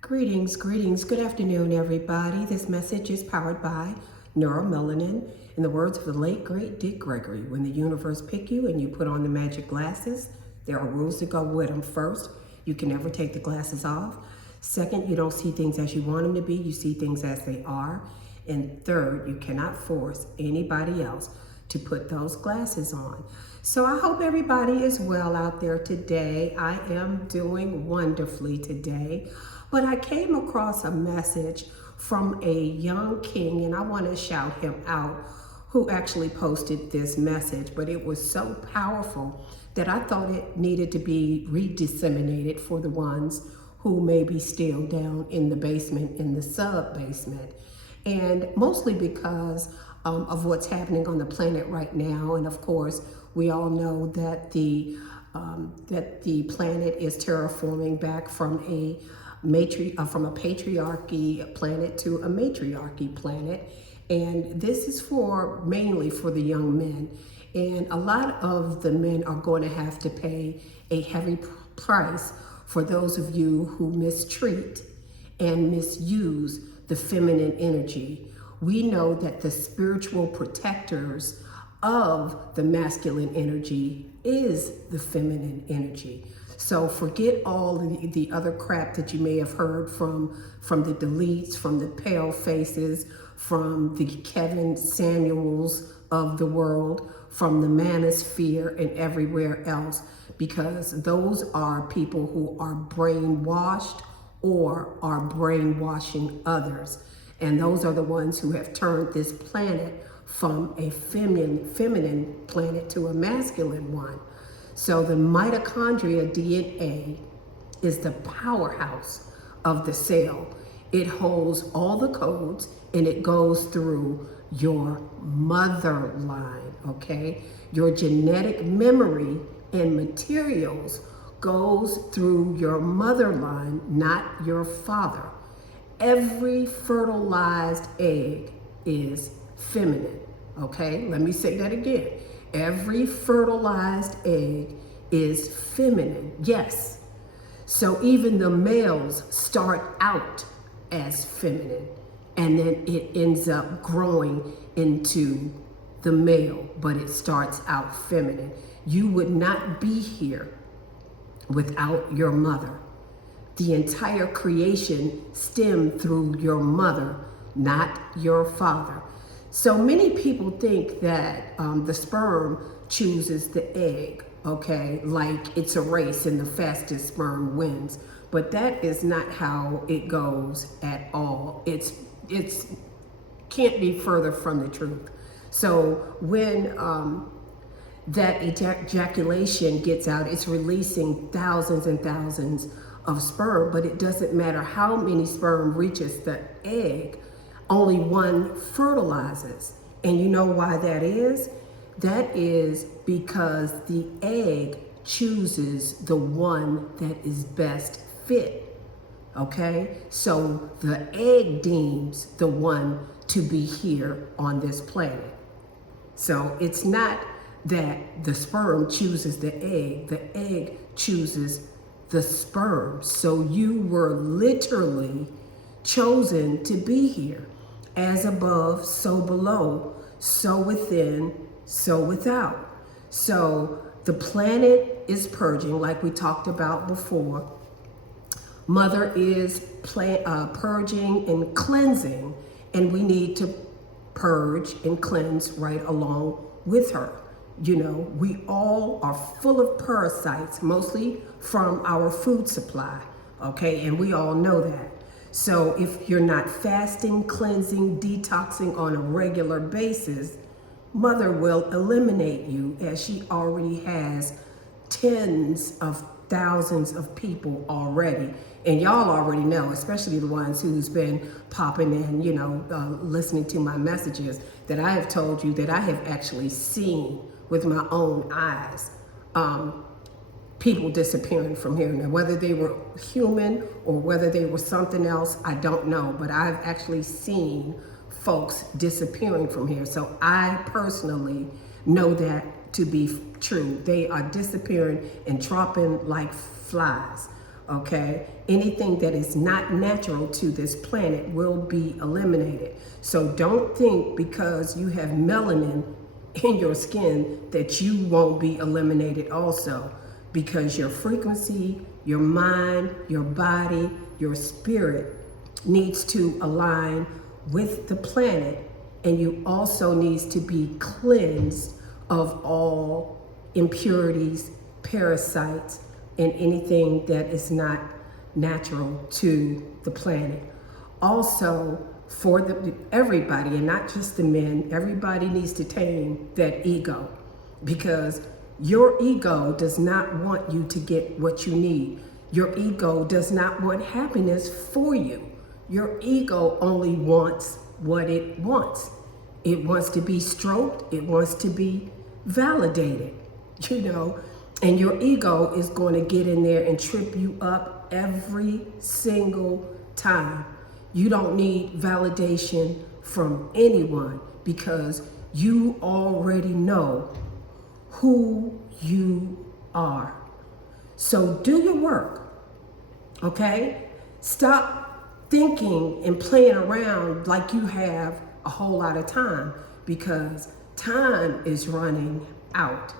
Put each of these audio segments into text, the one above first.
Greetings, greetings. Good afternoon, everybody. This message is powered by Neuromelanin. In the words of the late, great Dick Gregory, when the universe pick you and you put on the magic glasses, there are rules that go with them. First, you can never take the glasses off. Second, you don't see things as you want them to be. You see things as they are. And third, you cannot force anybody else to put those glasses on. So I hope everybody is well out there today. I am doing wonderfully today. But I came across a message from a young king, and I want to shout him out, who actually posted this message. But it was so powerful that I thought it needed to be redisseminated for the ones who may be still down in the basement, in the sub-basement. And mostly because of what's happening on the planet right now. And of course, we all know that the planet is terraforming back from a patriarchy planet to a matriarchy planet. And this is mainly for the young men. And a lot of the men are going to have to pay a heavy price for those of you who mistreat and misuse the feminine energy. We know that the spiritual protectors of the masculine energy is the feminine energy. So forget all the other crap that you may have heard from the deletes, from the pale faces, from the Kevin Samuels of the world, from the manosphere and everywhere else, because those are people who are brainwashed or are brainwashing others. And those are the ones who have turned this planet from a feminine planet to a masculine one. So the mitochondria DNA is the powerhouse of the cell. It holds all the codes and it goes through your mother line, okay? Your genetic memory and materials goes through your mother line, not your father. Every fertilized egg is feminine, okay? Let me say that again. Every fertilized egg is feminine, yes. So even the males start out as feminine, and then it ends up growing into the male, but it starts out feminine. You would not be here without your mother. The entire creation stemmed through your mother, not your father. So many people think that the sperm chooses the egg, okay? Like it's a race and the fastest sperm wins. But that is not how it goes at all. It's can't be further from the truth. So when that ejaculation gets out, it's releasing thousands and thousands of sperm, but it doesn't matter how many sperm reaches the egg, only one fertilizes. And you know why that is? That is because the egg chooses the one that is best fit, okay? So the egg deems the one to be here on this planet. So it's not that the sperm chooses the egg chooses the sperm. So you were literally chosen to be here. As above, so below, so within, so without. So the planet is purging, like we talked about before. Mother is purging and cleansing, and we need to purge and cleanse right along with her. You know, we all are full of parasites, mostly from our food supply, okay? And we all know that. So if you're not fasting, cleansing, detoxing on a regular basis, Mother will eliminate you, as she already has tens of thousands of people already. And y'all already know, especially the ones who's been popping in, you know, listening to my messages, that I have told you that I have actually seen with my own eyes people disappearing from here. Now, whether they were human or whether they were something else, I don't know. But I've actually seen folks disappearing from here. So I personally know that to be true. They are disappearing and dropping like flies. okay? Anything that is not natural to this planet will be eliminated. So don't think because you have melanin in your skin that you won't be eliminated also, because your frequency, your mind, your body, your spirit needs to align with the planet, and you also needs to be cleansed of all impurities, parasites, and anything that is not natural to the planet. Also, for everybody, and not just the men, everybody needs to tame that ego, because your ego does not want you to get what you need. Your ego does not want happiness for you. Your ego only wants what it wants. It wants to be stroked. It wants to be validated, you know, and your ego is going to get in there and trip you up every single time. You don't need validation from anyone because you already know who you are. So do your work, okay? Stop thinking and playing around like you have a whole lot of time, because time is running out.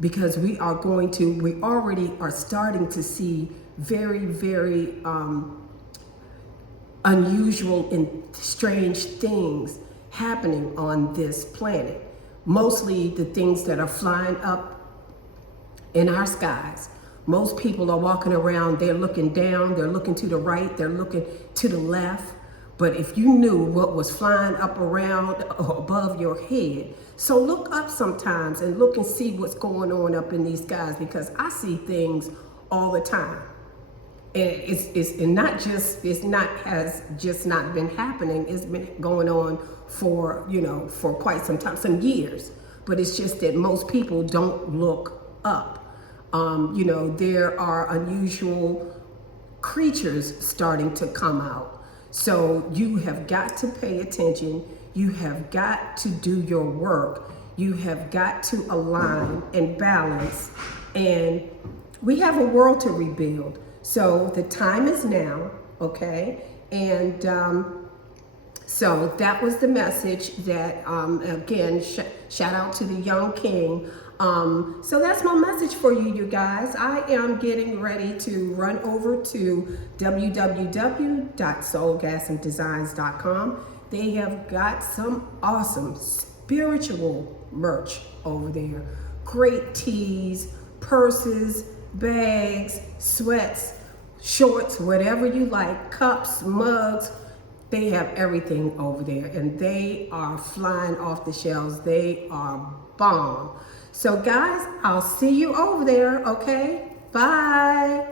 Because we already are starting to see very, very unusual and strange things happening on this planet. Mostly the things that are flying up in our skies. Most people are walking around, they're looking down, they're looking to the right, they're looking to the left. But if you knew what was flying up around or above your head, so look up sometimes and look and see what's going on up in these skies, because I see things all the time. And it's not been happening. It's been going on for, for quite some time, some years. But it's just that most people don't look up. There are unusual creatures starting to come out. So you have got to pay attention. You have got to do your work. You have got to align and balance. And we have a world to rebuild. So the time is now, okay? And so that was the message that, again, shout out to the young king. So that's my message for you, you guys. I am getting ready to run over to www.soulgasmdesigns.com. They have got some awesome spiritual merch over there. Great tees, purses, bags, sweats, shorts, whatever you like, cups, mugs. They have everything over there, and they are flying off the shelves. They are bomb. So guys, I'll see you over there, okay? Bye.